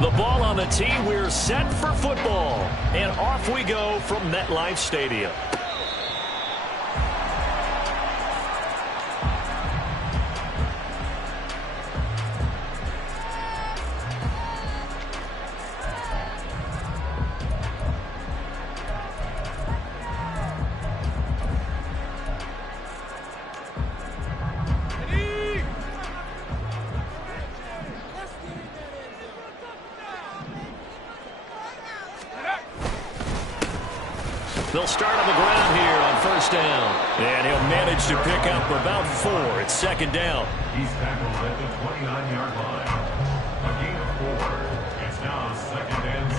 The ball on the tee. We're set for football. And off we go from MetLife Stadium. They'll start on the ground here on first down. And he'll manage to pick up about 4. It's second down. He's tackled at the 29-yard line. A gain of 4. It's now second and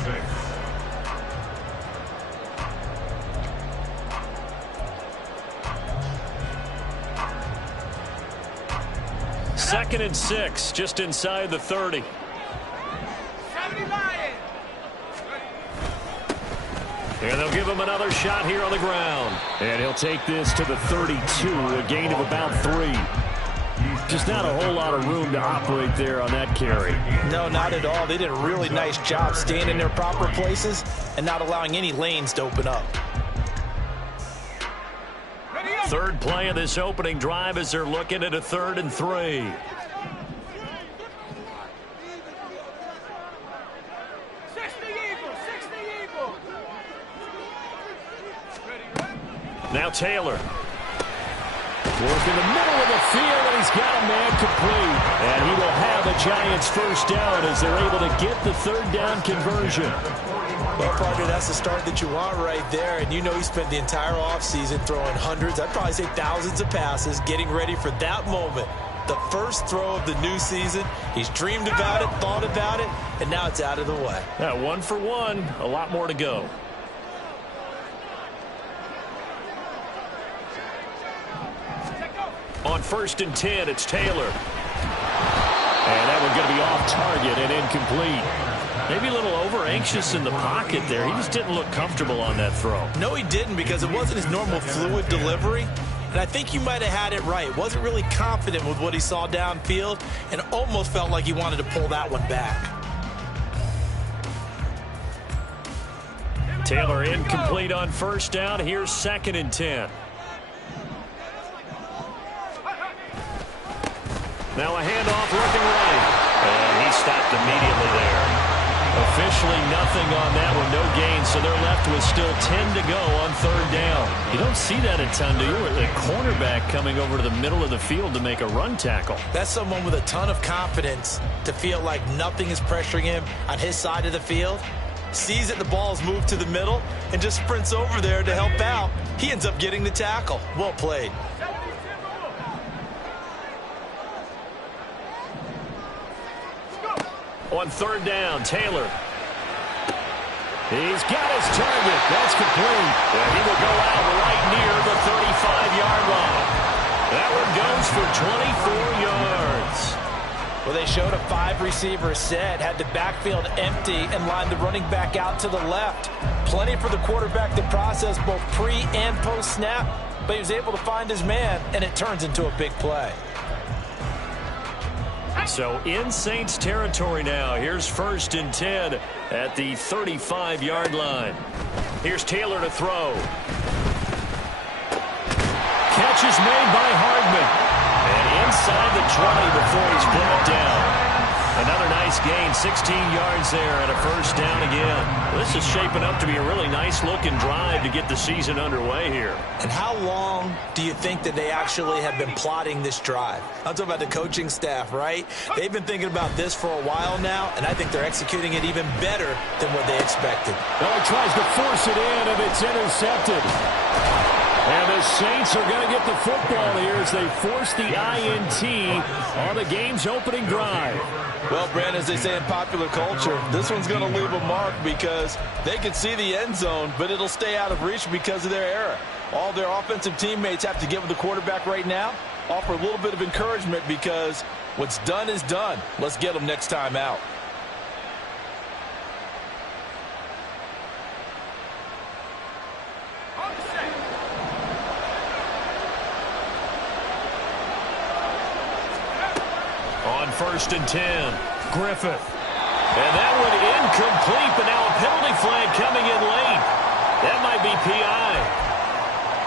6. Second and 6, just inside the 30. And they'll give him another shot here on the ground. And he'll take this to the 32, a gain of about 3. Just not a whole lot of room to operate there on that carry. No, not at all. They did a really nice job staying in their proper places and not allowing any lanes to open up. Third play of this opening drive as they're looking at a 3rd and 3. Now Taylor. Work in the middle of the field, and he's got a man complete. And he will have a Giants first down as they're able to get the 3rd down conversion. Well, partner, that's the start that you want right there. And you know he spent the entire offseason throwing hundreds, I'd probably say thousands of passes, getting ready for that moment. The first throw of the new season. He's dreamed about it, thought about it, and now it's out of the way. Yeah, 1 for 1, a lot more to go. On 1st and 10, it's Taylor. And that one's going to be off target and incomplete. Maybe a little over-anxious in the pocket there. He just didn't look comfortable on that throw. No, he didn't, because it wasn't his normal fluid delivery. And I think you might have had it right. Wasn't really confident with what he saw downfield and almost felt like he wanted to pull that one back. Taylor incomplete on first down. Here's 2nd and 10. Now a handoff looking right. And he stopped immediately there. Officially nothing on that one. No gain. So they're left with still 10 to go on 3rd down. You don't see that a ton, do you? A cornerback coming over to the middle of the field to make a run tackle. That's someone with a ton of confidence to feel like nothing is pressuring him on his side of the field. Sees that the ball's moved to the middle and just sprints over there to help out. He ends up getting the tackle. Well played. On 3rd down, Taylor. He's got his target. That's complete. And he will go out right near the 35-yard line. That one goes for 24 yards. Well, they showed a 5-receiver set, had the backfield empty, and lined the running back out to the left. Plenty for the quarterback to process both pre- and post-snap, but he was able to find his man, and it turns into a big play. So in Saints territory now. Here's 1st and 10 at the 35-yard line. Here's Taylor to throw. Catch is made by Hardman. And inside the 20 before he's brought down. Another nice gain, 16 yards there and a first down again. This is shaping up to be a really nice-looking drive to get the season underway here. And how long do you think that they actually have been plotting this drive? I'm talking about the coaching staff, right? They've been thinking about this for a while now, and I think they're executing it even better than what they expected. Well, he tries to force it in, and it's intercepted. And the Saints are going to get the football here as they force the INT on the game's opening drive. Well, Brandon, as they say in popular culture, this one's going to leave a mark because they can see the end zone, but it'll stay out of reach because of their error. All their offensive teammates have to give the quarterback right now, offer a little bit of encouragement because what's done is done. Let's get them next time out. On 1st and 10, Griffith. And that one incomplete, but now a penalty flag coming in late. That might be PI.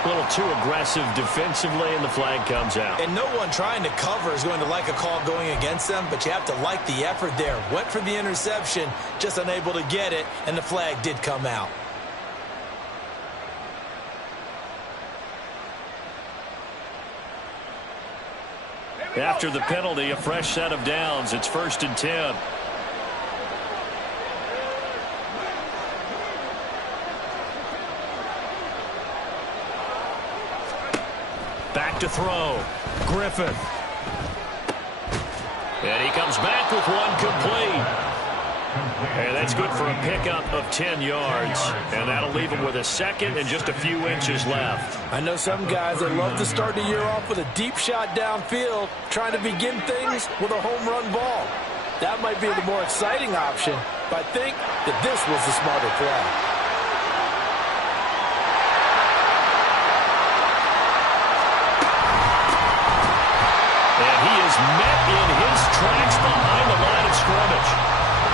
A little too aggressive defensively, and the flag comes out. And no one trying to cover is going to like a call going against them, but you have to like the effort there. Went for the interception, just unable to get it, and the flag did come out. After the penalty, a fresh set of downs. It's 1st and 10. Back to throw. Griffith. And he comes back with one complete. And that's good for a pickup of 10 yards. And that'll leave him with a second and just a few inches left. I know some guys that love to start the year off with a deep shot downfield, trying to begin things with a home run ball. That might be the more exciting option, but I think that this was the smarter play. Met in his tracks behind the line of scrimmage.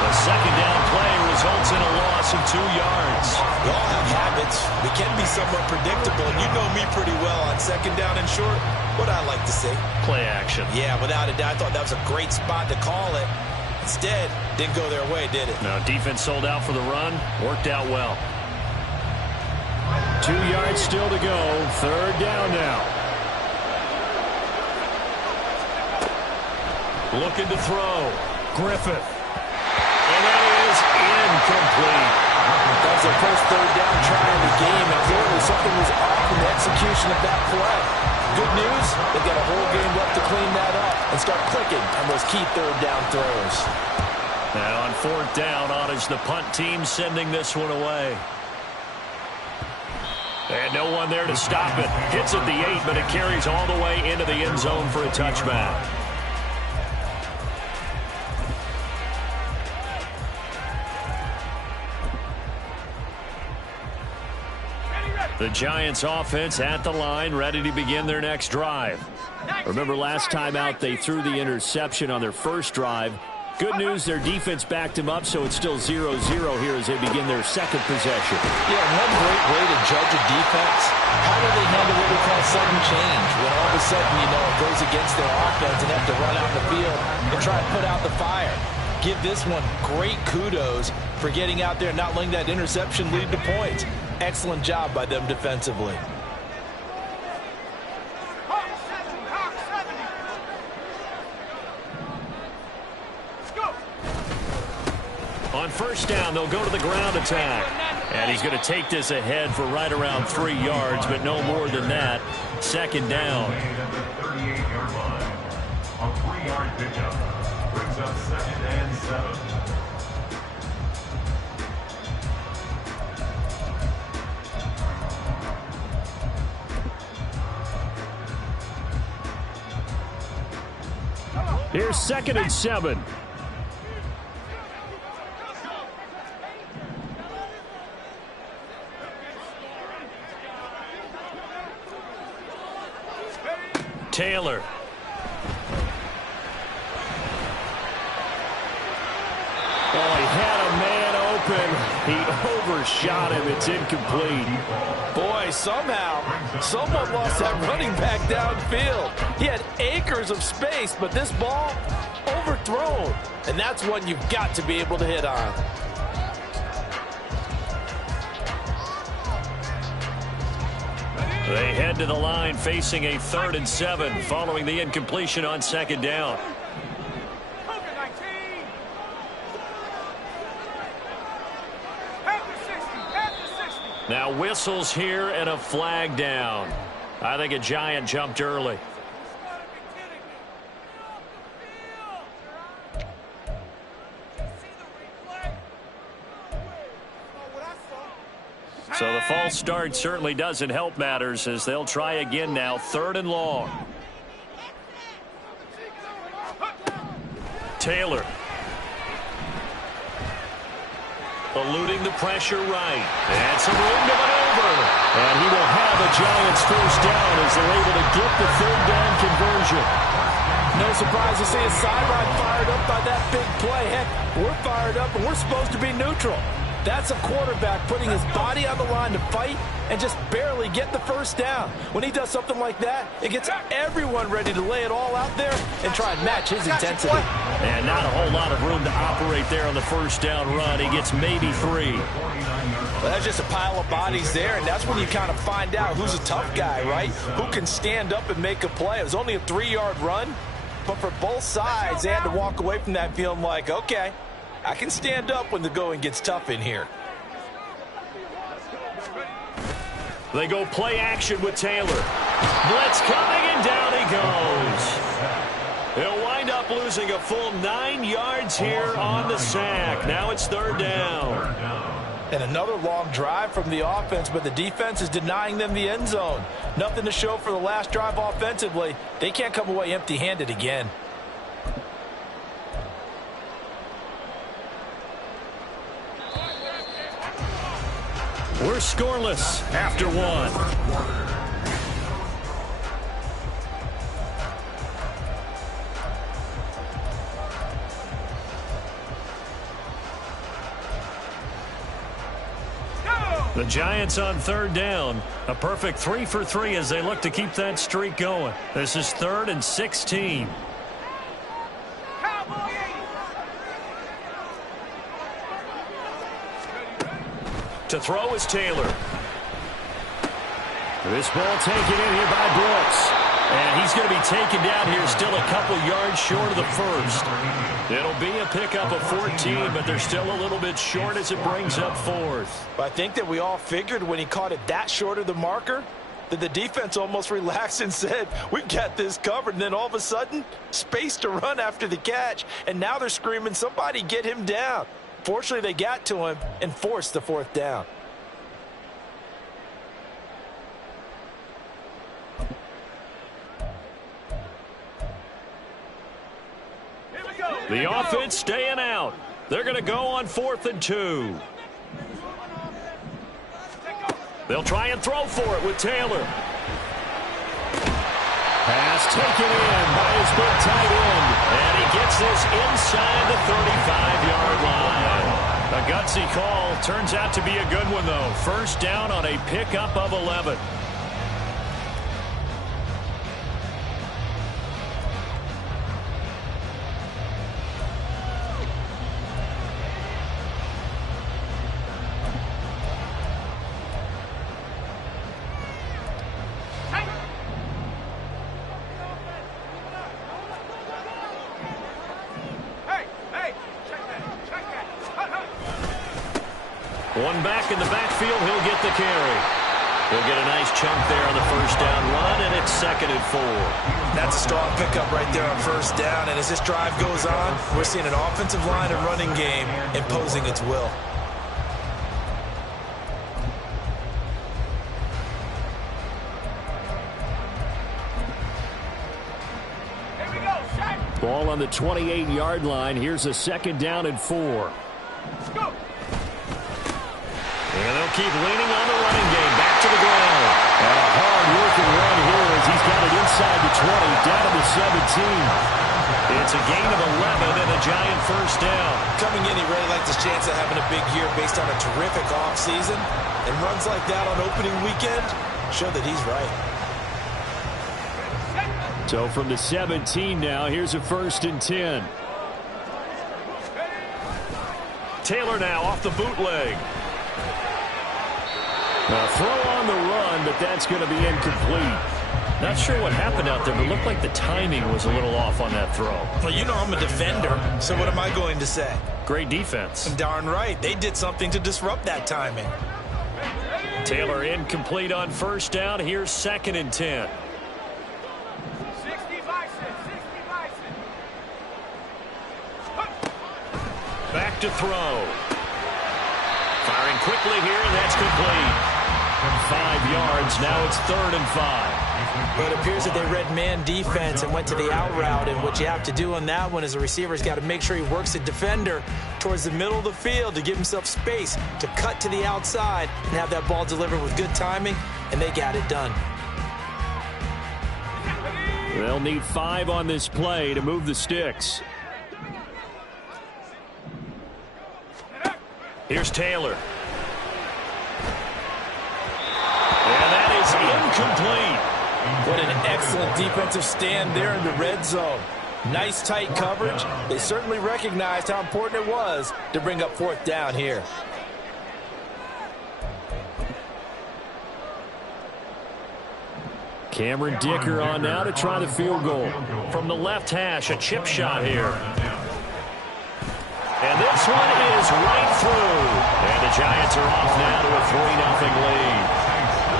The second down play results in a loss of 2 yards. We all have habits. We can be somewhat predictable, and you know me pretty well on second down and short. What I like to say? Play action. Yeah, without a doubt. I thought that was a great spot to call it. Instead, didn't go their way, did it? Now, defense sold out for the run. Worked out well. 2 yards still to go. Third down now. Looking to throw. Griffith. And that is incomplete. That was their first third down try of the game, and clearly something was off in the execution of that play. Good news, they've got a whole game left to clean that up and start clicking on those key third down throws. Now on 4th down, on is the punt team sending this one away. And no one there to stop it. Hits at the 8, but it carries all the way into the end zone for a touchback. The Giants offense at the line, ready to begin their next drive. Remember last time out they threw the interception on their first drive. Good news, their defense backed him up, so it's still 0-0 here as they begin their second possession. Yeah, one great way to judge a defense, how do they handle what we call sudden change? When all of a sudden, you know, it goes against their offense and have to run out the field and try to put out the fire. Give this one great kudos for getting out there and not letting that interception lead to points. Excellent job by them defensively. On 1st down, they'll go to the ground attack. And he's going to take this ahead for right around 3 yards, but no more than that. 2nd down. At the 38-yard line. A 3-yard pickup brings up 2nd and 7. Here's 2nd and 7. Taylor. Oh, he had a man open. He overshot him. It's incomplete. Boy, somehow, someone lost that running back downfield. He had acres of space, but this ball overthrown. And that's one you've got to be able to hit on. They head to the line facing a 3rd and 7 following the incompletion on 2nd down. Now whistles here and a flag down. I think a Giant jumped early. So the false start certainly doesn't help matters as they'll try again now. 3rd and long. Taylor. Eluding the pressure right. And some room to maneuver. And he will have a Giants 1st down as they're able to get the 3rd down conversion. No surprise to see his sideline fired up by that big play. Heck, we're fired up, and we're supposed to be neutral. That's a quarterback putting his body on the line to fight and just barely get the first down. When he does something like that, it gets everyone ready to lay it all out there and try and match his intensity. And not a whole lot of room to operate there on the first down run. He gets maybe 3. Well, that's just a pile of bodies there, and that's when you kind of find out who's a tough guy, right? Who can stand up and make a play. It was only a 3-yard run, but for both sides, they had to walk away from that feeling like, okay, I can stand up when the going gets tough in here. They go play action with Taylor. Blitz coming, and down he goes. He'll wind up losing a full 9 yards here on the sack. Now it's 3rd down. And another long drive from the offense, but the defense is denying them the end zone. Nothing to show for the last drive offensively. They can't come away empty-handed again. We're scoreless after 1. The Giants on 3rd down. A perfect 3 for 3 as they look to keep that streak going. This is 3rd and 16. To throw is Taylor. This ball taken in here by Brooks. And he's going to be taken down here still a couple yards short of the first. It'll be a pickup of 14, but they're still a little bit short as it brings up 4th. I think that we all figured when he caught it that short of the marker that the defense almost relaxed and said, we got this covered. And then all of a sudden, space to run after the catch. And now they're screaming, somebody get him down. Fortunately, they got to him and forced the 4th down. The offense staying out. They're going to go on 4th and 2. They'll try and throw for it with Taylor. Pass taken in by his big tight end. And he gets this inside the 35-yard line. A gutsy call. Turns out to be a good one, though. First down on a pickup of 11. One back in the backfield, he'll get the carry. He'll get a nice chunk there on the first down run, and it's 2nd and 4. That's a strong pickup right there on first down, and as this drive goes on, we're seeing an offensive line and running game imposing its will. Ball on the 28-yard line. Here's a 2nd down and 4. Let's go. And they'll keep leaning on the running game. Back to the ground. And a hard-working run here as he's got it inside the 20, down to the 17. It's a gain of 11 and a Giant first down. Coming in, he really liked his chance of having a big year based on a terrific offseason. And runs like that on opening weekend show that he's right. So from the 17 now, here's a 1st and 10. Taylor now off the bootleg. A throw on the run, but that's going to be incomplete. Not sure what happened out there, but it looked like the timing was a little off on that throw. Well, you know I'm a defender, so what am I going to say? Great defense. Darn right. They did something to disrupt that timing. Taylor incomplete on first down. Here's 2nd and 10. 60 Bison. Back to throw. Firing quickly here, and that's complete. 5 yards. Now it's 3rd and 5. But it appears that they read man defense and went to the out route. And what you have to do on that one as a receiver's got to make sure he works the defender towards the middle of the field to give himself space to cut to the outside and have that ball delivered with good timing. And they got it done. They'll need 5 on this play to move the sticks. Here's Taylor. And that is incomplete. What an excellent defensive stand there in the red zone. Nice tight coverage. They certainly recognized how important it was to bring up 4th down here. Cameron Dicker on now to try the field goal. From the left hash, a chip shot here. And this one is right through. And the Giants are off now to a 3-0 lead.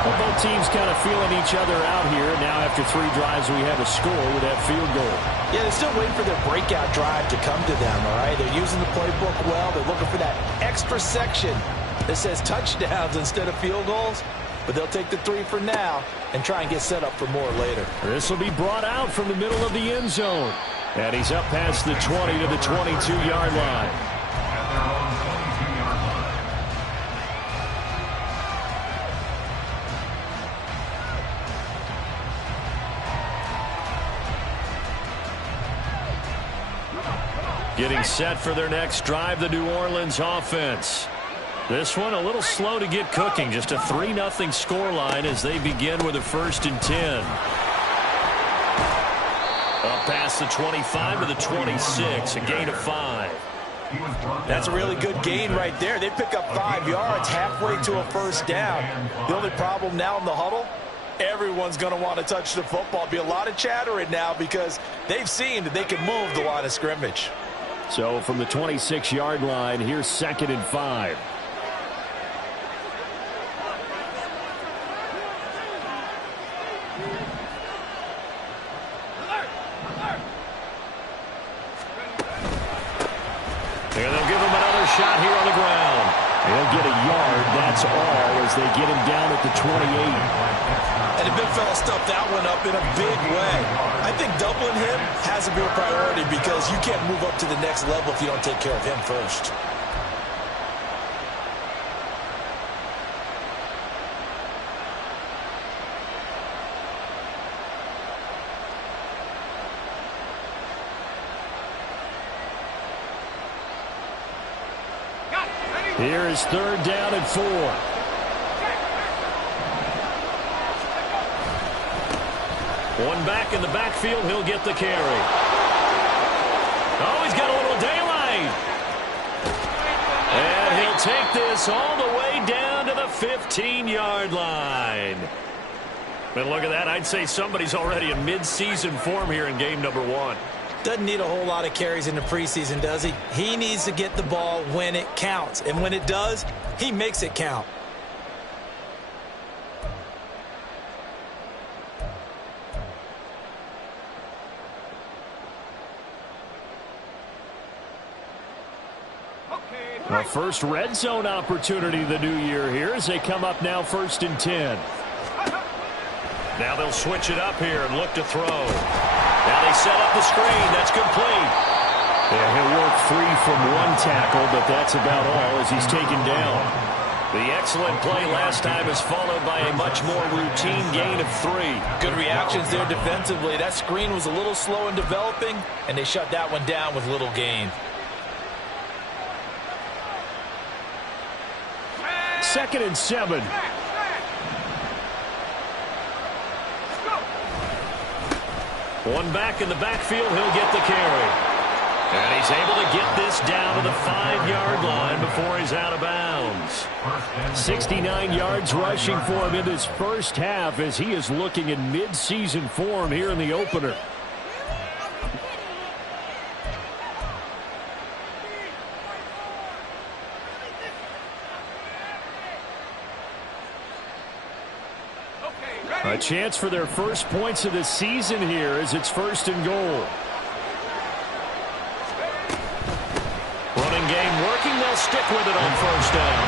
Well, both teams kind of feeling each other out here. Now after 3 drives, we have a score with that field goal. Yeah, they're still waiting for their breakout drive to come to them, all right? They're using the playbook well. They're looking for that extra section that says touchdowns instead of field goals. But they'll take the 3 for now and try and get set up for more later. This will be brought out from the middle of the end zone. And he's up past the 20 to the 22-yard line. At their own 22-yard line. Getting set for their next drive, the New Orleans offense. This one a little slow to get cooking. Just a 3-0 scoreline as they begin with a 1st and 10. Up past the 25 to the 26, a gain of 5. That's a really good gain right there. They pick up 5 yards halfway to a 1st down. The only problem now in the huddle, everyone's going to want to touch the football. Be a lot of chattering now because they've seen that they can move the line of scrimmage. So from the 26-yard line, here's 2nd and 5. And they'll give him another shot here on the ground. They'll get a yard, that's all, as they get him down at the 28. And the big fella stuffed that one up in a big way. I think doubling him has to be a priority because you can't move up to the next level if you don't take care of him first. Here is 3rd down and 4. One back in the backfield, he'll get the carry. Oh, he's got a little daylight. And he'll take this all the way down to the 15-yard line. But look at that. I'd say somebody's already in mid-season form here in game number 1. Doesn't need a whole lot of carries in the preseason, does he? He needs to get the ball when it counts. And when it does, he makes it count. A first red zone opportunity the new year here as they come up now 1st and 10. Now they'll switch it up here and look to throw. Now they set up the screen. That's complete. Yeah, he'll work 3 from 1 tackle, but that's about all as he's taken down. The excellent play last time is followed by a much more routine gain of 3. Good reactions there defensively. That screen was a little slow in developing, and they shut that one down with little gain. 2nd and 7. One back in the backfield, he'll get the carry. And he's able to get this down to the 5-yard line before he's out of bounds. 69 yards rushing for him in this first half as he is looking in mid-season form here in the opener. A chance for their first points of the season here as it's 1st and goal. Running game working. They'll stick with it on 1st down.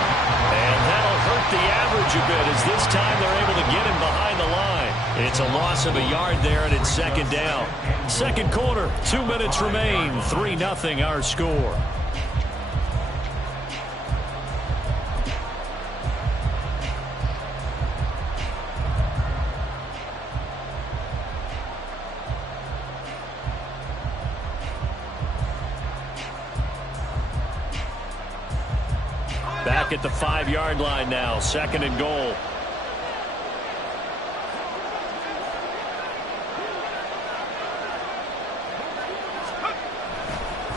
And that'll hurt the average a bit as this time they're able to get him behind the line. It's a loss of a yard there, and it's 2nd down. 2nd quarter, 2 minutes remain. 3-0 our score. Back at the 5-yard line now, 2nd and goal.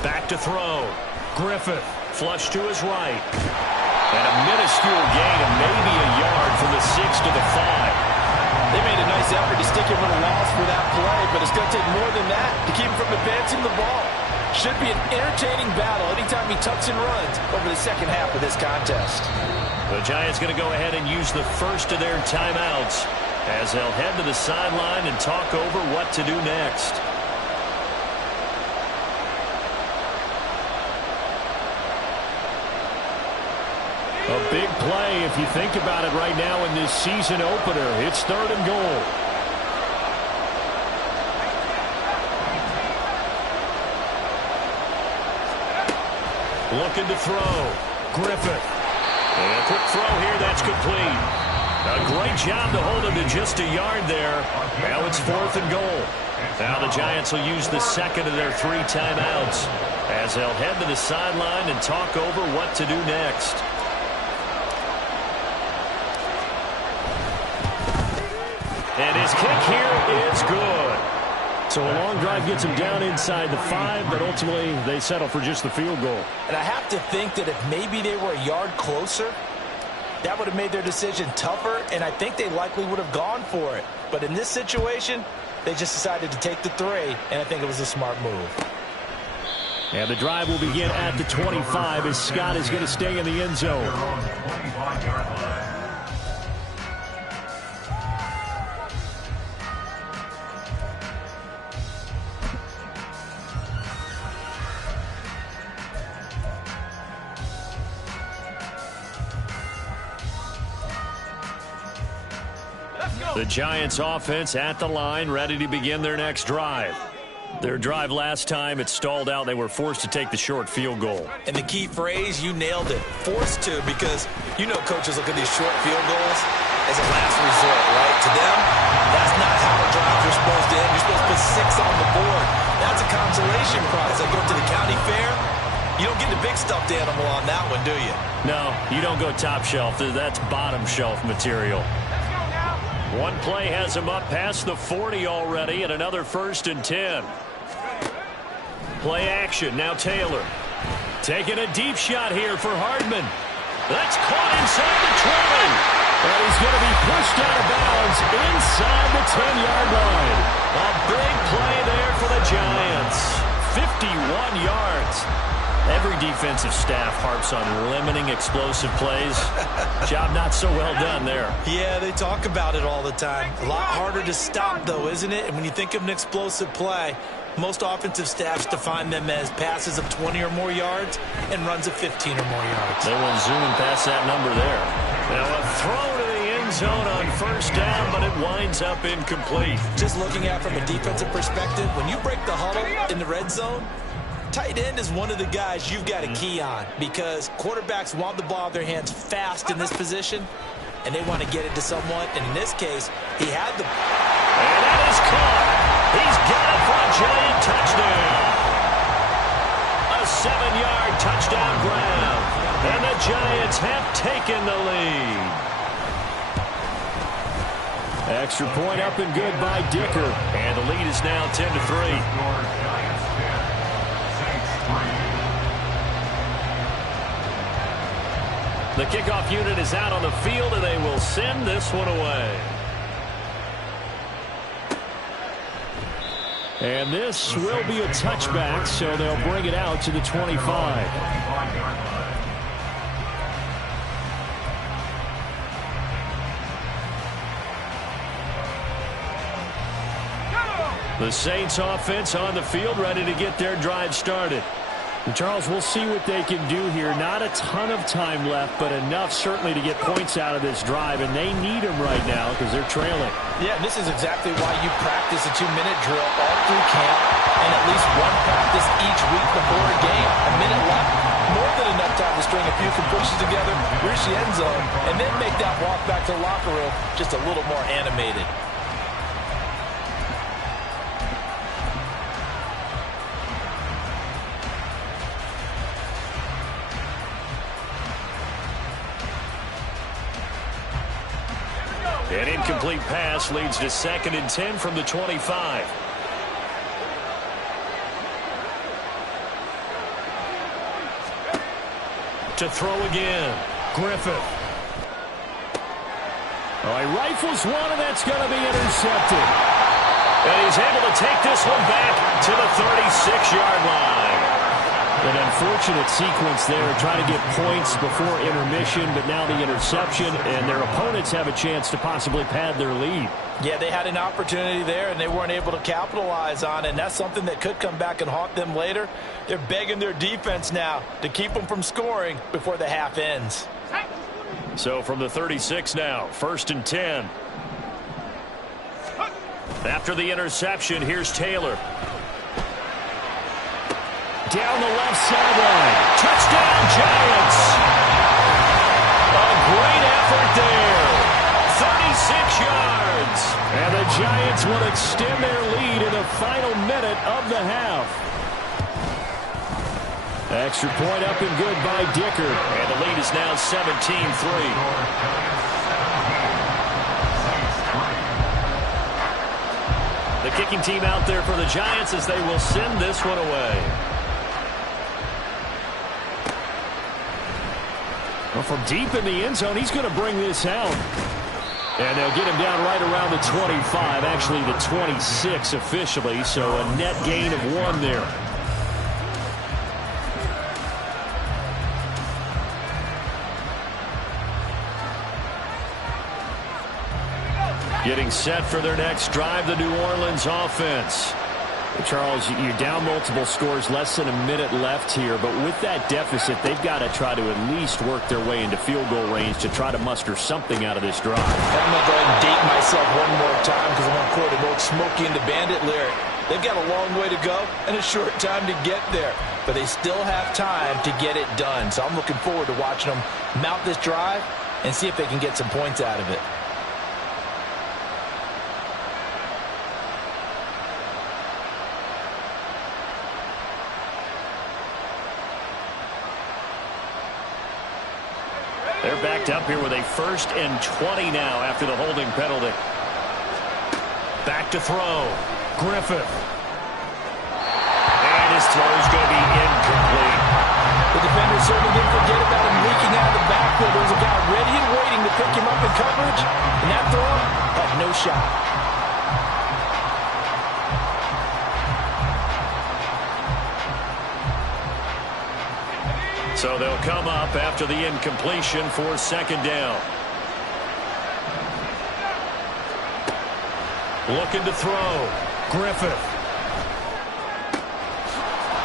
Back to throw. Griffith, flush to his right. And a minuscule gain of maybe a yard from the 6 to the 5. They made a nice effort to stick him with a loss for that play, but it's going to take more than that to keep him from advancing the ball. Should be an entertaining battle anytime he tucks and runs over the second half of this contest. The Giants going to go ahead and use the first of their timeouts as they'll head to the sideline and talk over what to do next. A big play if you think about it right now in this season opener. It's 3rd and goal. Looking to throw. Griffith. And a quick throw here. That's complete. A great job to hold him to just a yard there. Now it's 4th and goal. Now the Giants will use the second of their 3 timeouts as they'll head to the sideline and talk over what to do next. And his kick here is good. So a long drive gets him down inside the 5, but ultimately they settle for just the field goal. And I have to think that if maybe they were a yard closer, that would have made their decision tougher, and I think they likely would have gone for it. But in this situation, they just decided to take the 3, and I think it was a smart move. And the drive will begin at the 25 as Scott is going to stay in the end zone. The Giants offense at the line, ready to begin their next drive. Their drive last time, it stalled out. They were forced to take the short field goal. And the key phrase, you nailed it. Forced to, because you know coaches look at these short field goals as a last resort, right? To them, that's not how the drives are supposed to end. You're supposed to put 6 on the board. That's a consolation prize. Like going to the county fair, you don't get the big stuffed animal on that one, do you? No, you don't go top shelf. That's bottom shelf material. One play has him up past the 40 already, and another 1st and 10. Play action. Now Taylor taking a deep shot here for Hardman. That's caught inside the 20. And he's going to be pushed out of bounds inside the 10-yard line. A big play there for the Giants. 51 yards. Every defensive staff harps on limiting explosive plays. Job not so well done there. Yeah, they talk about it all the time. A lot harder to stop, though, isn't it? And when you think of an explosive play, most offensive staffs define them as passes of 20 or more yards and runs of 15 or more yards. They went zooming past that number there. Now a throw to the end zone on 1st down, but it winds up incomplete. Just looking at it from a defensive perspective, when you break the huddle in the red zone, tight end is one of the guys you've got a key on because quarterbacks want the ball in their hands fast in this position, and they want to get it to someone. And in this case, he had the... And that is caught. He's got it for a Giant touchdown. A 7-yard touchdown grab. And the Giants have taken the lead. Extra point up and good by Dicker. And the lead is now 10-3. The kickoff unit is out on the field, and they will send this one away. And this will be a touchback, so they'll bring it out to the 25. The Saints offense on the field, ready to get their drive started. And Charles, we'll see what they can do here. Not a ton of time left, but enough certainly to get points out of this drive, and they need them right now because they're trailing. Yeah, and this is exactly why you practice a 2-minute drill all through camp and at least one practice each week before a game. A minute left, more than enough time to string a few completions together, reach the end zone, and then make that walk back to the locker room just a little more animated. An incomplete pass leads to 2nd and 10 from the 25. To throw again. Griffith. Oh, he rifles one, and that's going to be intercepted. And he's able to take this one back to the 36-yard line. An unfortunate sequence there, trying to get points before intermission, but now the interception, and their opponents have a chance to possibly pad their lead. Yeah, they had an opportunity there, and they weren't able to capitalize on it, and that's something that could come back and haunt them later. They're begging their defense now to keep them from scoring before the half ends. So from the 36 now, 1st and 10. After the interception, here's Taylor. Down the left sideline. Touchdown, Giants. A great effort there. 36 yards. And the Giants will extend their lead in the final minute of the half. Extra point up and good by Dicker. And the lead is now 17-3. The kicking team out there for the Giants as they will send this one away. Well, from deep in the end zone, he's going to bring this out. And they'll get him down right around the 25, actually the 26 officially, so a net gain of 1 there. Getting set for their next drive, the New Orleans offense. Charles, you're down multiple scores, less than a minute left here, but with that deficit, they've got to try to at least work their way into field goal range to try to muster something out of this drive. I'm going to go ahead and date myself one more time because I want to quote an old Smokey and the Bandit lyric. They've got a long way to go and a short time to get there, but they still have time to get it done. So I'm looking forward to watching them mount this drive and see if they can get some points out of it. They're backed up here with a 1st and 20 now after the holding penalty. Back to throw. Griffith. And his throw is going to be incomplete. The defender certainly didn't forget about him leaking out of the backfield. There was a guy ready and waiting to pick him up in coverage, and that throw had no shot. So they'll come up after the incompletion for 2nd down. Looking to throw. Griffith.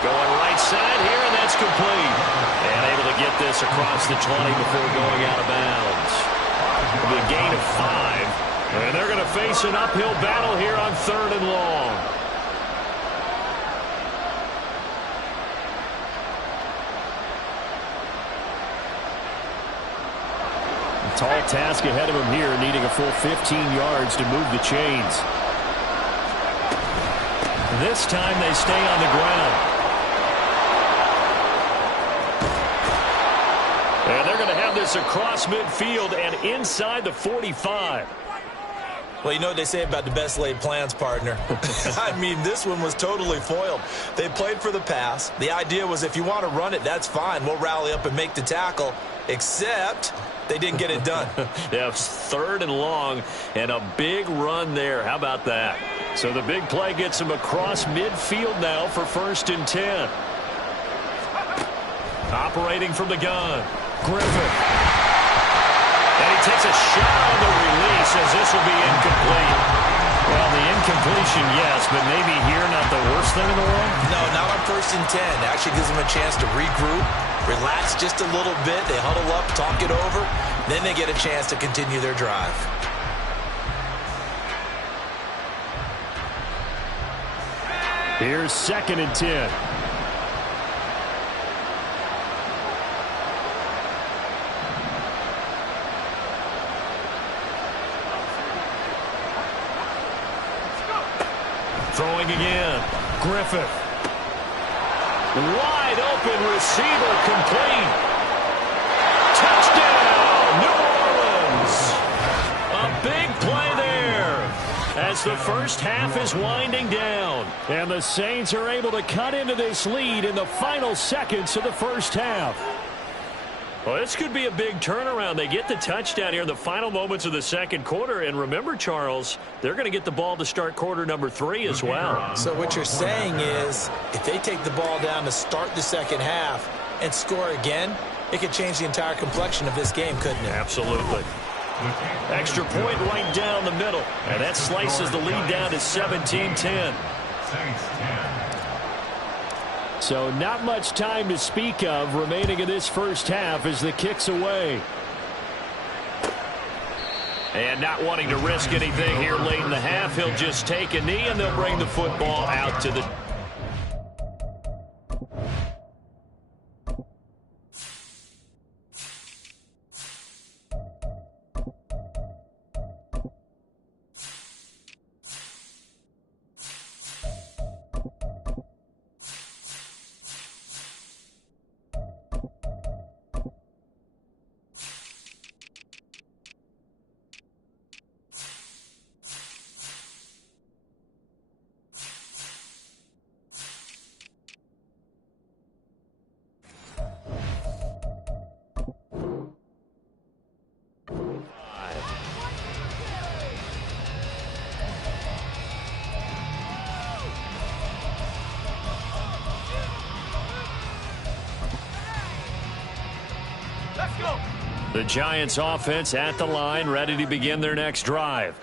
Going right side here, and that's complete. And able to get this across the 20 before going out of bounds. The gain of 5. And they're going to face an uphill battle here on 3rd and long. Tall task ahead of him here, needing a full 15 yards to move the chains. This time they stay on the ground. And they're going to have this across midfield and inside the 45. Well, you know what they say about the best laid plans, partner. I mean, this one was totally foiled. They played for the pass. The idea was if you want to run it, that's fine. We'll rally up and make the tackle, except they didn't get it done. Yeah, it's 3rd and long and a big run there. How about that? So the big play gets him across midfield now for 1st and 10. Operating from the gun. Griffith. And he takes a shot on the release as this will be incomplete. Well, the incompletion, yes, but maybe here not the worst thing in the world? No, not on 1st and 10. It actually gives them a chance to regroup, relax just a little bit. They huddle up, talk it over. Then they get a chance to continue their drive. Here's 2nd and 10. Throwing again. Griffith. Wide open receiver, complete. Touchdown, New Orleans. A big the first half is winding down. And the Saints are able to cut into this lead in the final seconds of the first half. Well, this could be a big turnaround. They get the touchdown here in the final moments of the second quarter. And remember, Charles, they're going to get the ball to start quarter number 3 as well. So what you're saying is if they take the ball down to start the second half and score again, it could change the entire complexion of this game, couldn't it? Absolutely. Extra point right down the middle. And that slices the lead down to 17-10. So not much time to speak of remaining in this first half as the kick's away. And not wanting to risk anything here late in the half, he'll just take a knee and they'll bring the football out to the... The Giants offense at the line, ready to begin their next drive.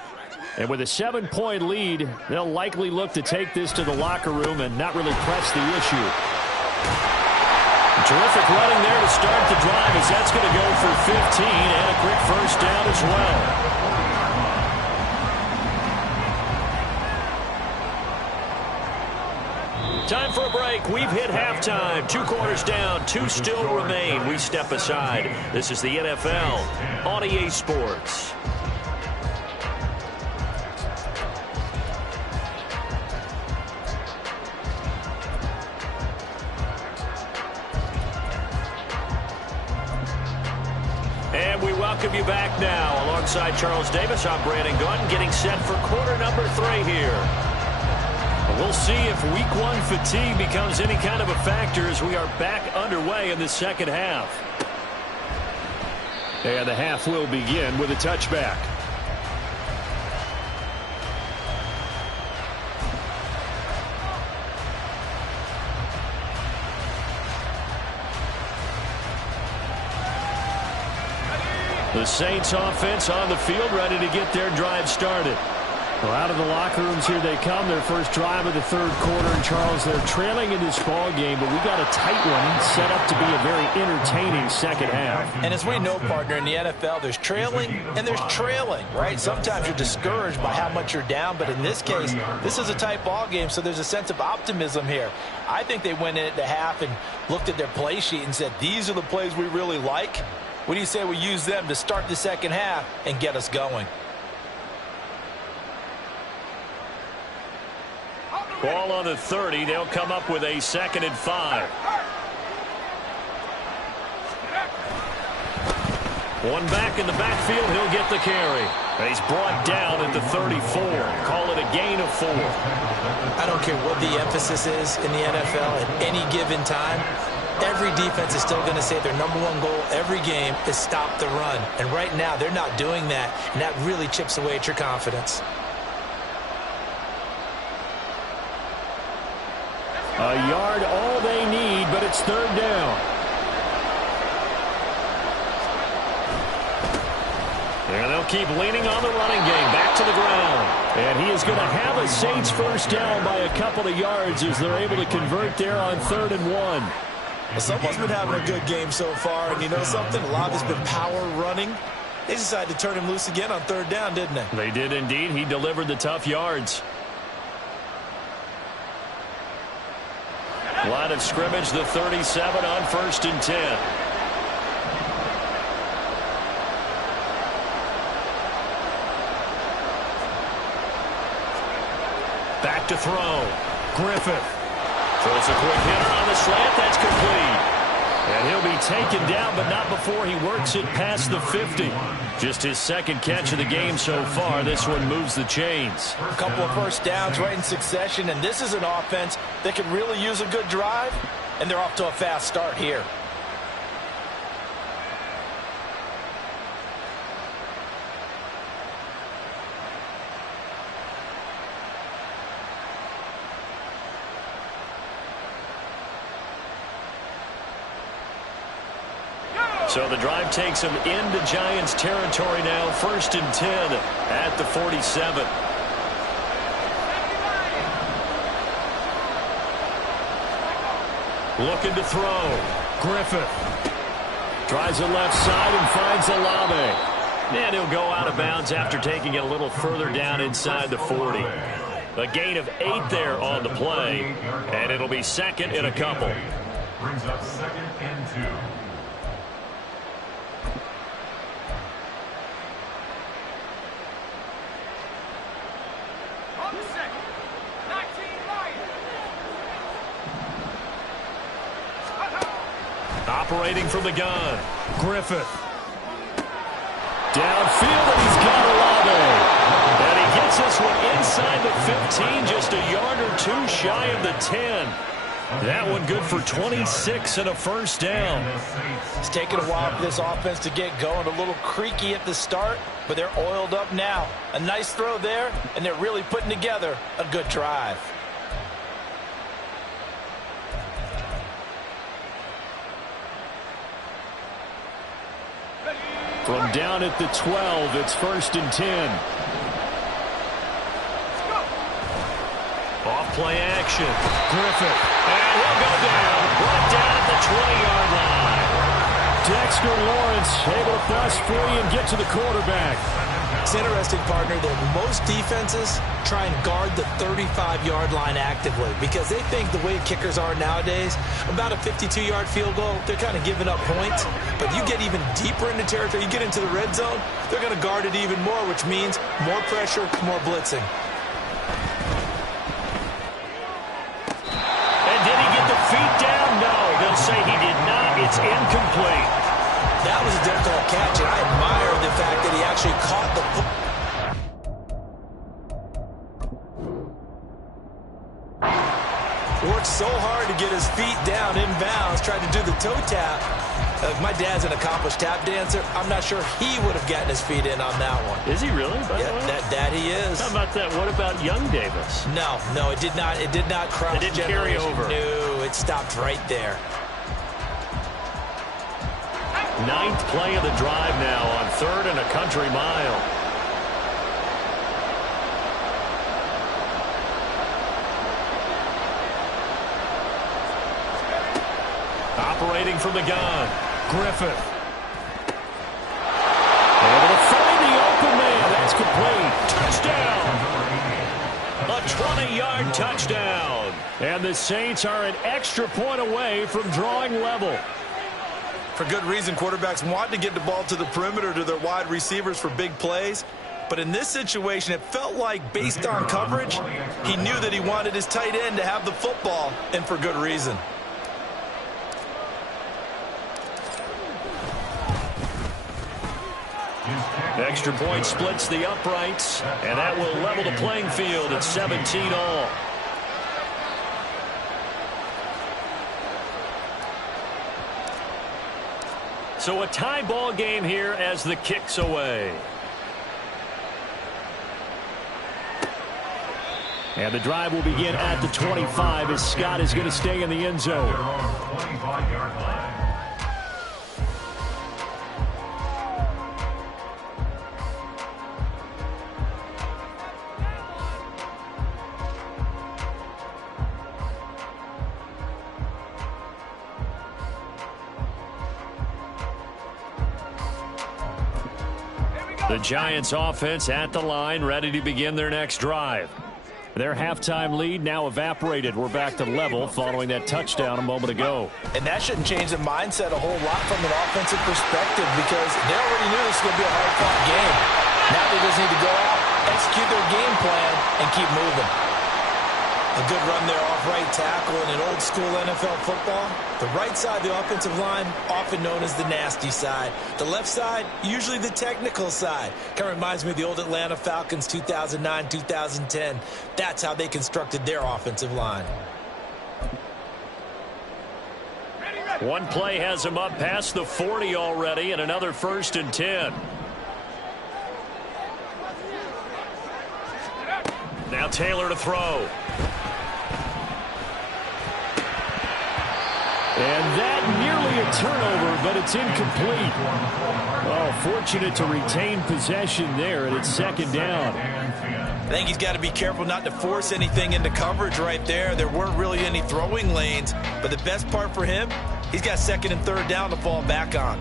And with a 7-point lead, they'll likely look to take this to the locker room and not really press the issue. Terrific running there to start the drive as that's going to go for 15 and a quick first down as well. Time for a break. We've hit halftime. 2 quarters down. 2 still remain. We step aside. This is the NFL on EA Sports. And we welcome you back now. Alongside Charles Davis, I'm Brandon Gaudin, getting set for quarter number 3 here. We'll see if week 1 fatigue becomes any kind of a factor as we are back underway in the second half. And the half will begin with a touchback. The Saints offense on the field ready to get their drive started. Well, out of the locker rooms here they come. Their first drive of the third quarter. And Charles, they're trailing in this ball game, but we got a tight one set up to be a very entertaining second half. And as we know, partner, in the NFL, there's trailing and there's trailing, right? Sometimes you're discouraged by how much you're down, but in this case, this is a tight ball game, so there's a sense of optimism here. I think they went in at the half and looked at their play sheet and said, these are the plays we really like. What do you say we use them to start the second half and get us going? Ball on the 30. They'll come up with a 2nd and 5. One back in the backfield. He'll get the carry. He's brought down at the 34. Call it a gain of 4. I don't care what the emphasis is in the NFL at any given time. Every defense is still going to say their #1 goal every game is stop the run. And right now, they're not doing that, and that really chips away at your confidence. A yard all they need, but it's 3rd down. And they'll keep leaning on the running game. Back to the ground. And he is going to have a Saints first down by a couple of yards as they're able to convert there on 3rd and 1. Well, someone's been having a good game so far, and you know something? A lot of it's been power running. They decided to turn him loose again on 3rd down, didn't they? They did indeed. He delivered the tough yards. Line of scrimmage, the 37 on 1st and 10. Back to throw. Griffith throws a quick hitter on the slant. That's complete. And he'll be taken down, but not before he works it past the 50. Just his second catch of the game so far. This one moves the chains. A couple of first downs right in succession, and this is an offense that could really use a good drive, and they're off to a fast start here. So the drive takes him into Giants territory now. 1st and 10 at the 47. Looking to throw. Griffith. Tries the left side and finds Olave. And he'll go out of bounds after taking it a little further down inside the 40. A gain of 8 there on the play. And it'll be 2nd and a couple. Brings up 2nd and 2. Operating from the gun. Griffith. Downfield, and he's got Olave. And he gets this one inside the 15, just a yard or 2 shy of the 10. That one good for 26 and a first down. It's taken a while for this offense to get going. A little creaky at the start, but they're oiled up now. A nice throw there, and they're really putting together a good drive. From down at the 12, it's 1st and 10. Off play action. Griffith. And he'll go down. Brought down at the 20-yard line. Dexter Lawrence able to bust free and get to the quarterback. It's interesting, partner, that most defenses try and guard the 35-yard line actively because they think the way kickers are nowadays, about a 52-yard field goal, they're kind of giving up points. But you get even deeper into territory, you get into the red zone, they're going to guard it even more, which means more pressure, more blitzing. And did he get the feet down? No, they'll say he did not. It's incomplete. That was a difficult catch, and I admire the fact that he actually caught the foot. Worked so hard to get his feet down inbounds, tried to do the toe tap. My dad's an accomplished tap dancer. I'm not sure he would have gotten his feet in on that one. Is he really? Yeah, that he is. How about that? What about young Davis? No, it did not. It did not cross. It didn't carry over. No, it stopped right there. 9th play of the drive now on 3rd and a country mile. Operating from the gun. Griffith. Able to find the open man. That's complete. Touchdown. A 20-yard touchdown. And the Saints are an extra point away from drawing level. For good reason, quarterbacks want to get the ball to the perimeter to their wide receivers for big plays. But in this situation, it felt like, based on coverage, he knew that he wanted his tight end to have the football, and for good reason. Extra point splits the uprights, and that will level the playing field at 17 all. So a tie ball game here as the kick's away. And the drive will begin at the 25 as Scott is going to stay in the end zone. 25-yard line. The Giants offense at the line, ready to begin their next drive. Their halftime lead now evaporated. We're back to level following that touchdown a moment ago. And that shouldn't change the mindset a whole lot from an offensive perspective because they already knew this was going to be a hard-fought game. Now they just need to go out, execute their game plan, and keep moving. A good run there off right tackle in an old school NFL football. The right side of the offensive line, often known as the nasty side. The left side, usually the technical side. Kind of reminds me of the old Atlanta Falcons 2009-2010. That's how they constructed their offensive line. One play has him up past the 40 already, and another 1st and 10. Now Taylor to throw. And that nearly a turnover, but it's incomplete. Oh, fortunate to retain possession there, and it's 2nd down. I think he's got to be careful not to force anything into coverage right there. There weren't really any throwing lanes, but the best part for him, he's got 2nd and 3rd down to fall back on.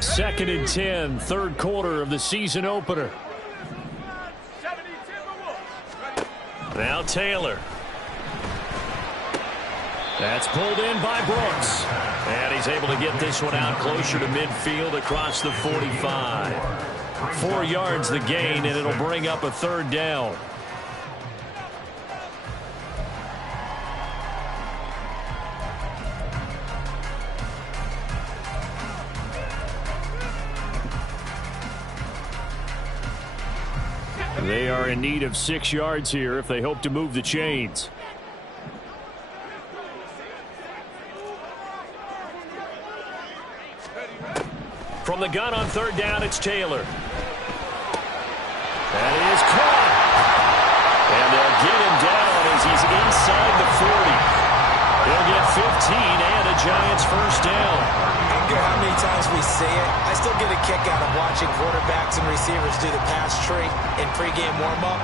Second and 10, 3rd quarter of the season opener. Now Taylor. That's pulled in by Brooks. And he's able to get this one out closer to midfield across the 45. 4 yards the gain, and it'll bring up a 3rd down. They are in need of 6 yards here if they hope to move the chains. From the gun on 3rd down, it's Taylor. That is caught. And they'll get him down as he's inside the 40. He'll get 15 and a Giants 1st down. I don't care how many times we say it, I still get a kick out of watching quarterbacks and receivers do the pass tree in pregame warm-up.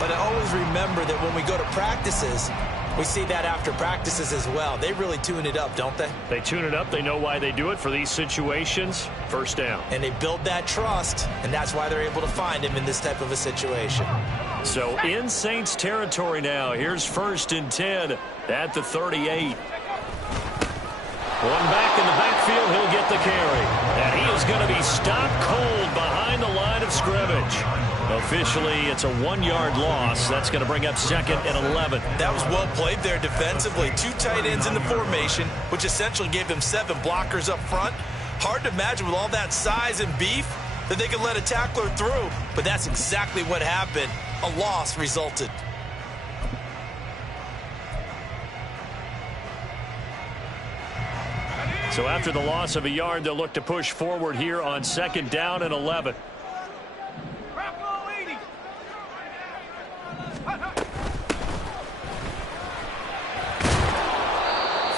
But I always remember that when we go to practices, we see that after practices as well. They really tune it up, don't they? They tune it up. They know why they do it for these situations. 1st down. And they build that trust, and that's why they're able to find him in this type of a situation. So in Saints territory now. Here's 1st and 10 at the 38. One back in the backfield. He'll get the carry. And he is going to be stopped cold behind the line of scrimmage. Officially, it's a 1-yard loss. That's going to bring up 2nd and 11. That was well played there defensively. 2 tight ends in the formation, which essentially gave them 7 blockers up front. Hard to imagine with all that size and beef that they could let a tackler through. But that's exactly what happened. A loss resulted. So after the loss of a yard, they'll look to push forward here on 2nd down and 11.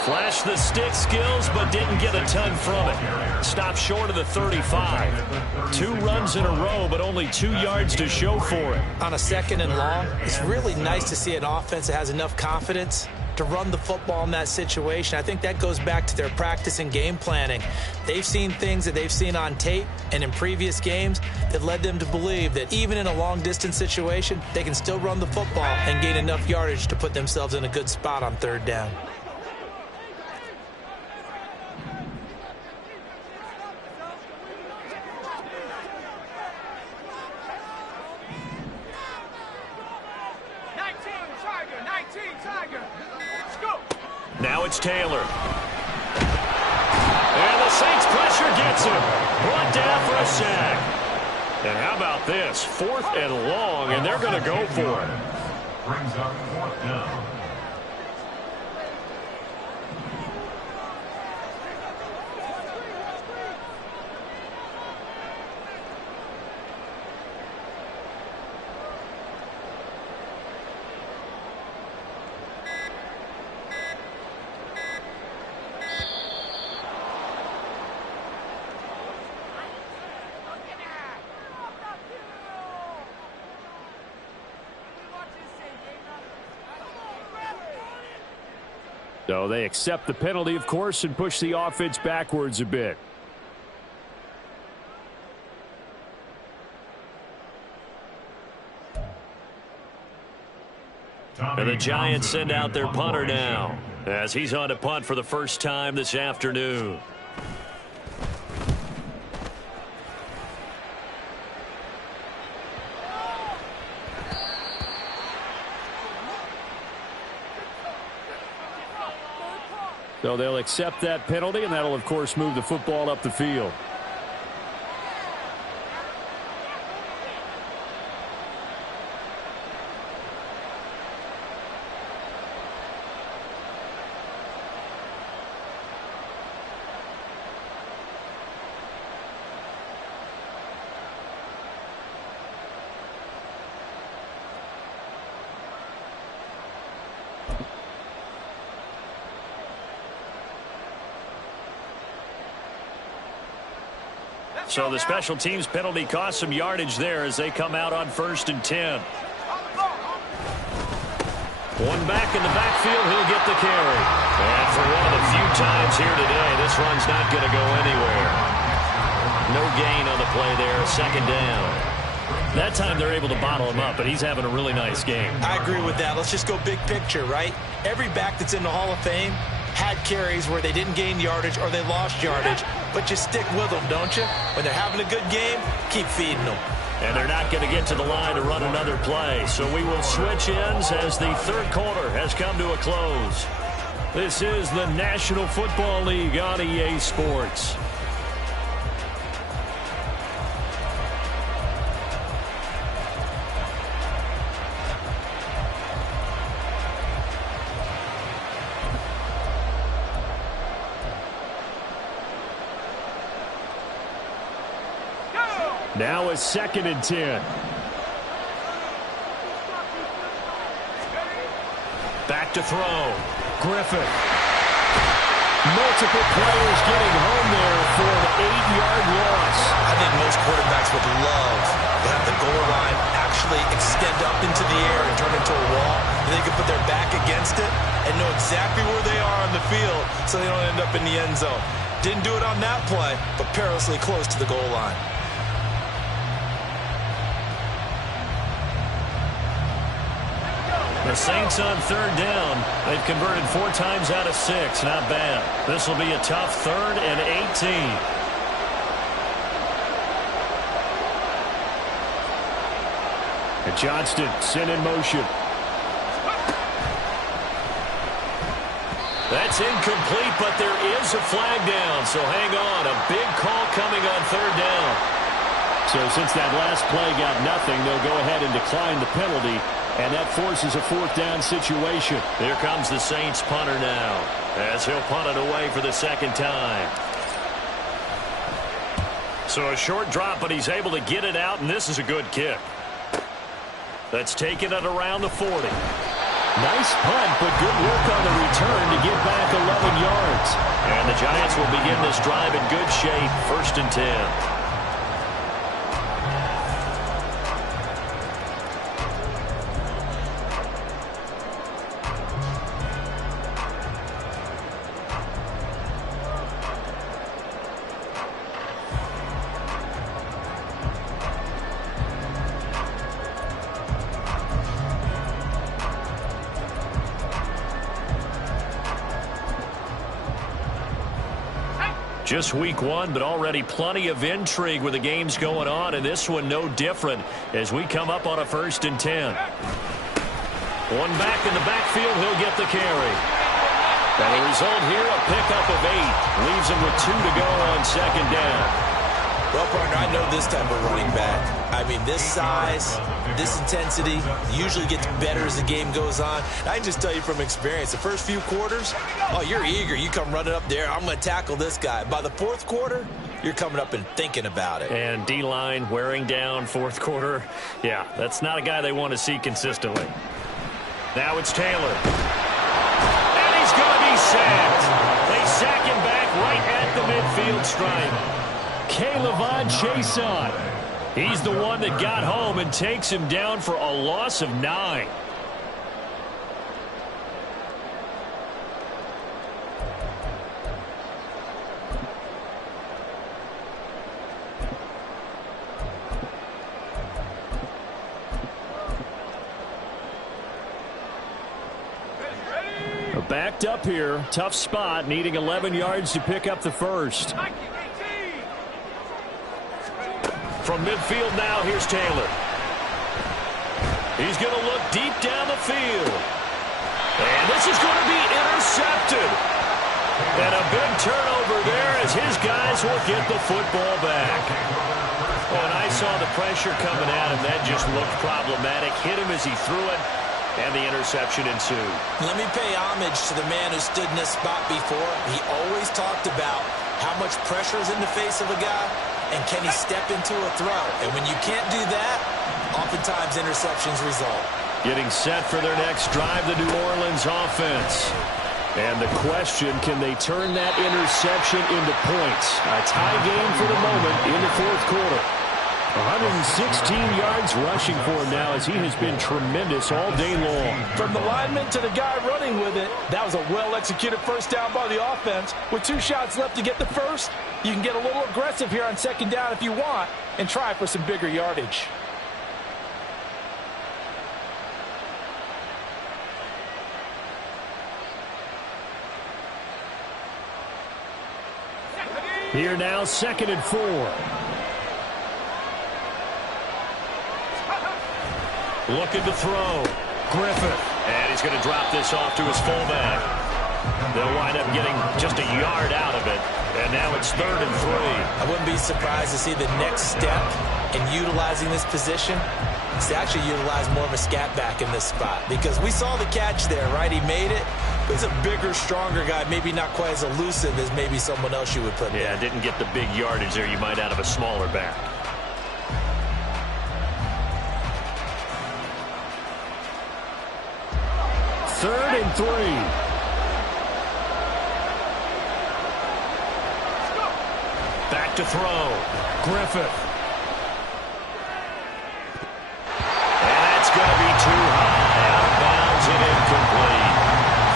Flashed the stick skills, but didn't get a ton from it. Stopped short of the 35. 2 runs in a row, but only 2 yards to show for it. On a 2nd and long, it's really nice to see an offense that has enough confidence to run the football in that situation. I think that goes back to their practice and game planning. They've seen things that they've seen on tape and in previous games that led them to believe that even in a long-distance situation, they can still run the football and gain enough yardage to put themselves in a good spot on 3rd down. Now it's Taylor. And the Saints pressure gets him. Brought down for a sack. And how about this? 4th and long, and they're going to go for it. Brings up 4th down. So they accept the penalty, of course, and push the offense backwards a bit. And the Giants send out their punter now, as he's on to punt for the first time this afternoon. So they'll accept that penalty, and that'll, of course, move the football up the field. So the special teams penalty cost some yardage there as they come out on 1st and 10. One back in the backfield, he'll get the carry. And for one of the few times here today, this run's not going to go anywhere. No gain on the play there, 2nd down. That time they're able to bottle him up, but he's having a really nice game. I agree with that. Let's just go big picture, right? Every back that's in the Hall of Fame had carries where they didn't gain yardage or they lost yardage, but you stick with them, don't you? When they're having a good game, keep feeding them. And they're not going to get to the line to run another play, so we will switch ends as the 3rd quarter has come to a close. This is the National Football League on EA Sports. Now it's 2nd and 10. Back to throw. Griffin. Multiple players getting home there for an 8-yard loss. I think most quarterbacks would love to have the goal line actually extend up into the air and turn into a wall. And they can put their back against it and know exactly where they are on the field so they don't end up in the end zone. Didn't do it on that play, but perilously close to the goal line. The Saints on 3rd down. They've converted 4 times out of 6. Not bad. This will be a tough 3rd and 18. And Johnston sent in motion. That's incomplete, but there is a flag down, so hang on. A big call coming on 3rd down. So since that last play got nothing, they'll go ahead and decline the penalty. And that forces a 4th down situation. Here comes the Saints punter now, as he'll punt it away for the 2nd time. So a short drop, but he's able to get it out, and this is a good kick. That's taken it around the 40. Nice punt, but good work on the return to get back 11 yards. And the Giants will begin this drive in good shape, 1st and 10. Just week 1, but already plenty of intrigue with the games going on, and this one no different as we come up on a 1st and 10. One back in the backfield, he'll get the carry. And the result here, a pickup of 8. Leaves him with 2 to go on 2nd down. Well, partner, I know this type of running back. I mean, this size, this intensity usually gets better as the game goes on. I can just tell you from experience, the first few quarters, oh, you're eager. You come running up there, I'm going to tackle this guy. By the 4th quarter, you're coming up and thinking about it. And D-line wearing down 4th quarter. Yeah, that's not a guy they want to see consistently. Now it's Taylor. And he's going to be sacked. They sack him back right at the midfield stripe. K'Lavon Chaisson. He's the one that got home and takes him down for a loss of 9. Backed up here. Tough spot. Needing 11 yards to pick up the 1st. From midfield now, here's Taylor. He's going to look deep down the field. And this is going to be intercepted. And a big turnover there as his guys will get the football back. When I saw the pressure coming at him, that just looked problematic. Hit him as he threw it, and the interception ensued. Let me pay homage to the man who stood in this spot before. He always talked about how much pressure is in the face of a guy, and can he step into a throw. And when you can't do that, oftentimes interceptions result. Getting set for their next drive, the New Orleans offense. And the question, can they turn that interception into points? A tie game for the moment in the fourth quarter. 116 yards rushing for him now as he has been tremendous all day long. From the lineman to the guy running with it, that was a well-executed first down by the offense. With 2 shots left to get the first, you can get a little aggressive here on second down if you want and try for some bigger yardage. Here now, 2nd and 4. Looking to throw. Griffith. And he's going to drop this off to his fullback. They'll wind up getting just a yard out of it. And now it's 3rd and 3. I wouldn't be surprised to see the next step in utilizing this position is to actually utilize more of a scat back in this spot. Because we saw the catch there, right? He made it. But he's a bigger, stronger guy, maybe not quite as elusive as maybe someone else you would put there. Yeah, didn't get the big yardage there you might out of a smaller back. Third and 3. Back to throw. Griffith. And that's going to be too high. Out of bounds and incomplete.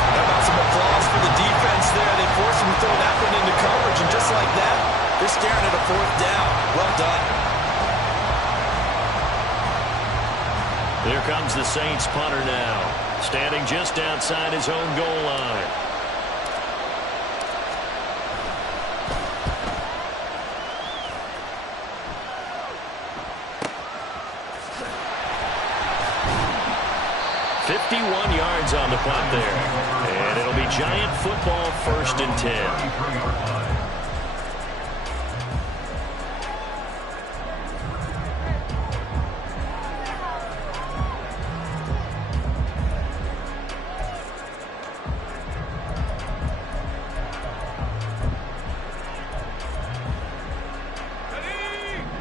How about some applause for the defense there? They forced him to throw that one into coverage, and just like that, they're staring at a 4th down. Well done. Here comes the Saints punter now, standing just outside his own goal line. .51 yards on the punt there. And it'll be Giant football, 1st and 10.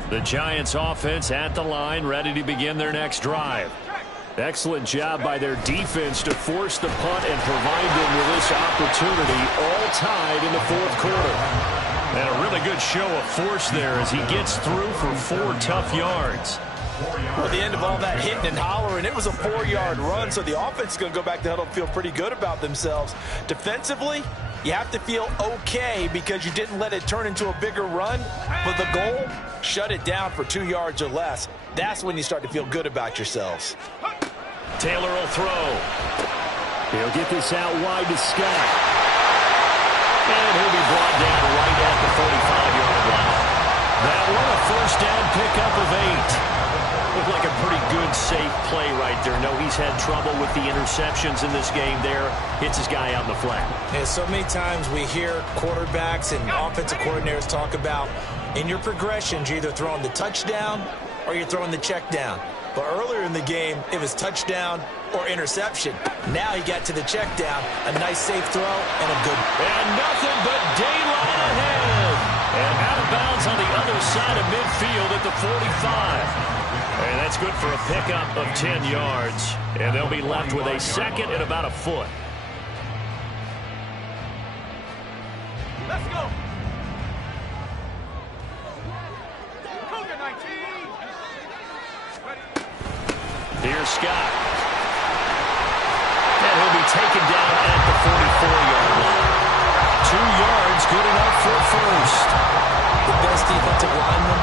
The Giants offense at the line, ready to begin their next drive. Excellent job by their defense to force the punt and provide them with this opportunity, all tied in the fourth quarter. And a really good show of force there as he gets through for 4 tough yards. At the end of all that hitting and hollering, it was a 4-yard run, so the offense is going to go back to huddle and feel pretty good about themselves. Defensively, you have to feel okay because you didn't let it turn into a bigger run, but the goal, shut it down for 2 yards or less. That's when you start to feel good about yourselves. Taylor will throw. He'll get this out wide to Scott. And he'll be brought down right at the 45-yard line. That one, a first down pickup of 8. Looked like a pretty good, safe play right there. No, he's had trouble with the interceptions in this game there. Hits his guy out in the flat. And so many times we hear quarterbacks and offensive coordinators talk about in your progressions, you're either throwing the touchdown or you're throwing the check down. But earlier in the game, it was touchdown or interception. Now he got to the check down, a nice safe throw, and a good. And nothing but daylight ahead. And out of bounds on the other side of midfield at the 45. And that's good for a pickup of 10 yards. And they'll be left with a 2nd and about a foot. Let's go. Here's Scott. And he'll be taken down at the 44-yard line. 2 yards, good enough for a first. The best defensive linemen,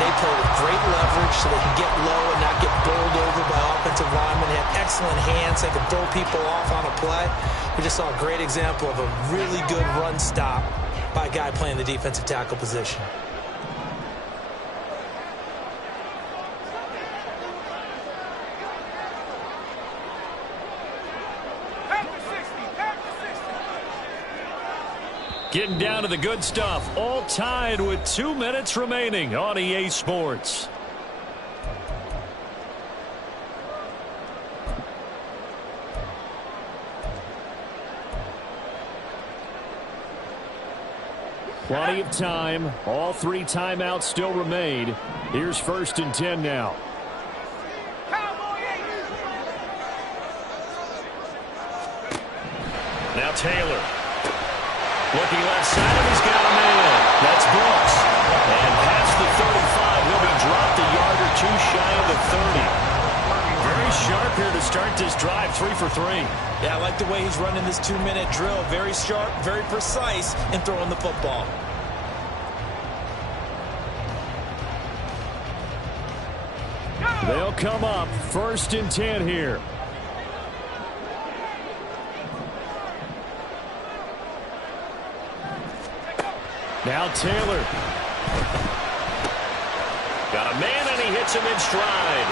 they play with great leverage so they can get low and not get bowled over by offensive linemen. They have excellent hands. They can throw people off on a play. We just saw a great example of a really good run stop by a guy playing the defensive tackle position. Getting down to the good stuff. All tied with 2 minutes remaining on EA Sports. Plenty of time. All 3 timeouts still remain. Here's 1st and 10 now. Now Taylor. Looking left side, and he's got a man. That's Brooks. And past the 35, he'll be dropped a yard or 2 shy of the 30. Very sharp here to start this drive, 3 for 3. Yeah, I like the way he's running this 2-minute drill. Very sharp, very precise in throwing the football. They'll come up 1st and 10 here. Now Taylor. Got a man, and he hits him in stride.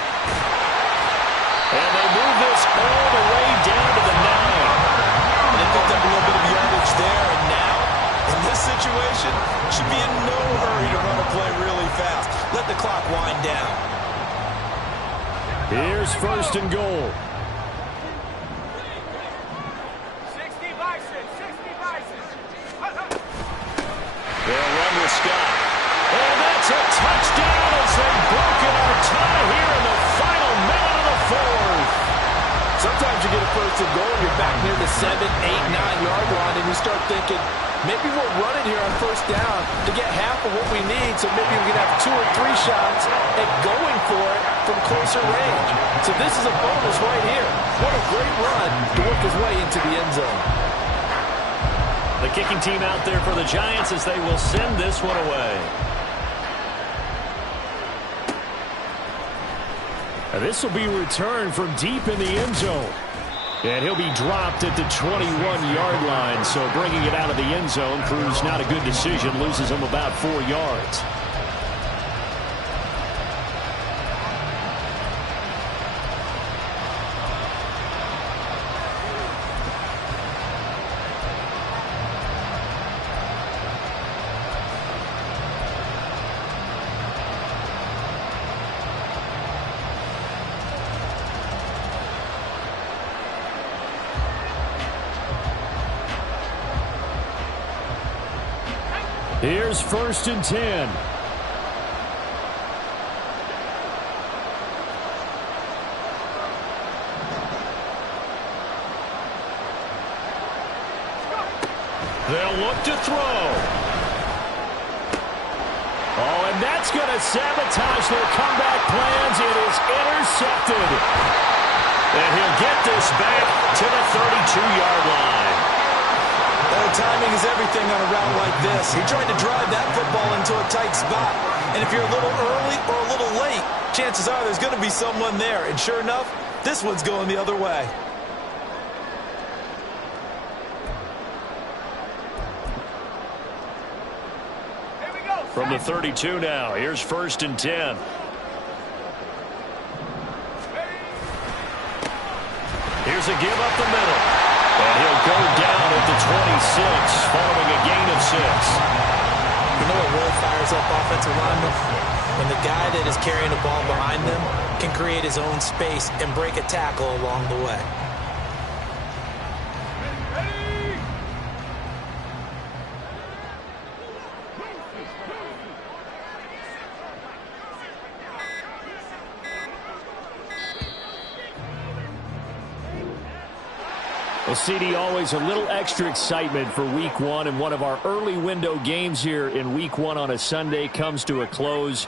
And they move this all the way down to the 9. They picked up a little bit of yardage there, and now, in this situation, should be in no hurry to run a play really fast. Let the clock wind down. Here's 1st and goal. 60 Bison, 60 Bison. They'll run with Scott. And that's a touchdown as they've broken our tie here in the final minute of the 4th. Sometimes you get a 1st and goal, you're back near the 7, 8, 9-yard line, and you start thinking, maybe we'll run it here on 1st down to get half of what we need, so maybe we can have 2 or 3 shots at going for it from closer range. So this is a bonus right here. What a great run to work his way into the end zone. The kicking team out there for the Giants as they will send this one away. And this will be returned from deep in the end zone. And he'll be dropped at the 21-yard line. So bringing it out of the end zone proves not a good decision. Loses him about 4 yards. Here's 1st and 10. They'll look to throw. Oh, and that's going to sabotage their comeback plans. It is intercepted. And he'll get this back to the 32-yard line. Timing is everything on a route like this. He tried to drive that football into a tight spot. And if you're a little early or a little late, chances are there's going to be someone there. And sure enough, this one's going the other way. Here we go. From the 32 now, here's 1st and 10. Here's a give up the middle. And he'll go down at the 26 following a gain of 6. You know what really fires up offensive linemen? When the guy that is carrying the ball behind them can create his own space and break a tackle along the way. Well, CD, always a little extra excitement for Week 1, and one of our early window games here in Week 1 on a Sunday comes to a close.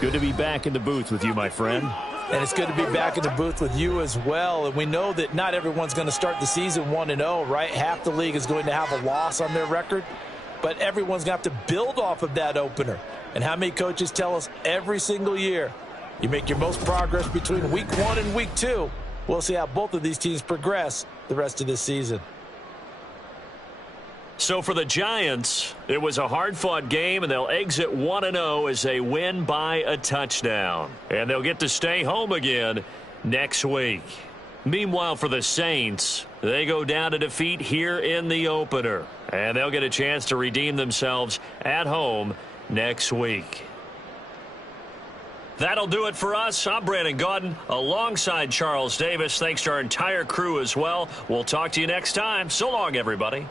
Good to be back in the booth with you, my friend. And it's good to be back in the booth with you as well. And we know that not everyone's going to start the season 1-0, right? Half the league is going to have a loss on their record. But everyone's going to have to build off of that opener. And how many coaches tell us every single year, you make your most progress between Week 1 and Week 2. We'll see how both of these teams progress the rest of this season. So for the Giants, it was a hard-fought game, and they'll exit 1-0 as they win by a touchdown. And they'll get to stay home again next week. Meanwhile, for the Saints, They go down to defeat here in the opener. And they'll get a chance to redeem themselves at home next week. That'll do it for us. I'm Brandon Gaudin alongside Charles Davis. Thanks to our entire crew as well. We'll talk to you next time. So long, everybody.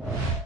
Bison.